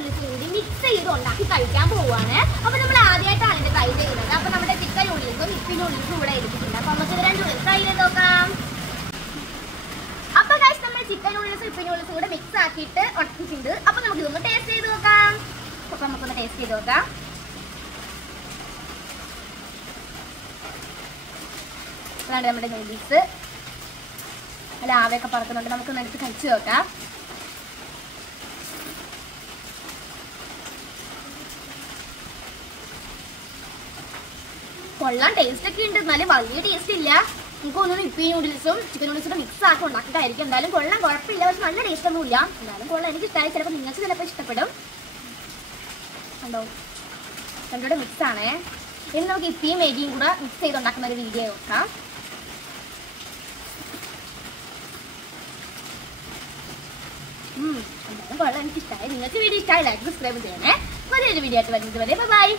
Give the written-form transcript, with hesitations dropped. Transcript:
നൂഡിൽസും കൂടി മിക്സ് ചെയ്ത് ഉണ്ടാക്കി കഴിക്കാൻ പോവുകയാണ്. അപ്പോൾ നമ്മൾ ആദ്യമായിട്ടാണ് ഇത് ട്രൈ ചെയ്യുന്നത്. അപ്പോൾ നമ്മുടെ ചിക്കൻ നൂഡിൽസും ഇപ്പി നൂഡിൽസും കൂടെ എടുത്തിട്ടുണ്ട്. അപ്പോൾ നമുക്ക് ഇത് രണ്ടും ട്രൈ ചെയ്ത് നോക്കാം. അപ്പോൾ ഗൈസ് നമ്മൾ ചിക്കൻ നൂഡിൽസും ഇപ്പി നൂഡിൽസും കൂടെ മിക്സ് ആക്കിയിട്ട് ഉടക്കിയിട്ടുണ്ട്. അപ്പോൾ നമുക്ക് ഇതൊന്ന് ടേസ്റ്റ് ചെയ്ത് നോക്കാം. അപ്പോൾ നമുക്കൊന്ന് ടേസ്റ്റ് ചെയ്ത് നോക്കാം. അതാണ് നമ്മുടെ നൂഡിൽസ്. അല്ല ആവയൊക്കെ പറക്കുന്നുണ്ട്. നമുക്കൊന്ന് എടുത്ത് കഴിച്ച് നോക്കാം. കൊള്ളാൻ ടേസ്റ്റ് ഒക്കെ ഉണ്ട്. എന്നാലും വലിയ ടേസ്റ്റ് ഇല്ല. നമുക്ക് ഒന്നും ഇപ്പി നൂഡിൽസും ചിക്കൻ നൂഡിൽസും മിക്സ് ആക്കി ഉണ്ടാക്കിയിട്ടായിരിക്കും. എന്തായാലും കൊള്ളാൻ കുഴപ്പമില്ല. പക്ഷെ നല്ല ടേസ്റ്റ് ഒന്നും ഇല്ല. എന്നാലും കൊള്ളാൻ എനിക്ക് ഇഷ്ടമായി. ചിലപ്പോൾ നിങ്ങൾക്ക് ചിലപ്പോൾ ഇഷ്ടപ്പെടും. കണ്ടോ രണ്ടോടെ മിക്സ് ആണേ. ഇനി നമുക്ക് ഇപ്പിയും മേഗിയും കൂടെ മിക്സ് ചെയ്ത് ഉണ്ടാക്കുന്ന ഒരു വീഡിയോ നോക്കാം. എന്തായാലും കൊള്ളാൻ എനിക്ക് ഇഷ്ടമായി. നിങ്ങൾക്ക് വീഡിയോ ഇഷ്ടമായി ലൈക്ക് സബ്സ്ക്രൈബ് ചെയ്യണേ. മറ്റൊരു വീഡിയോ ആയിട്ട് വരുന്നത് വരെ ബൈ.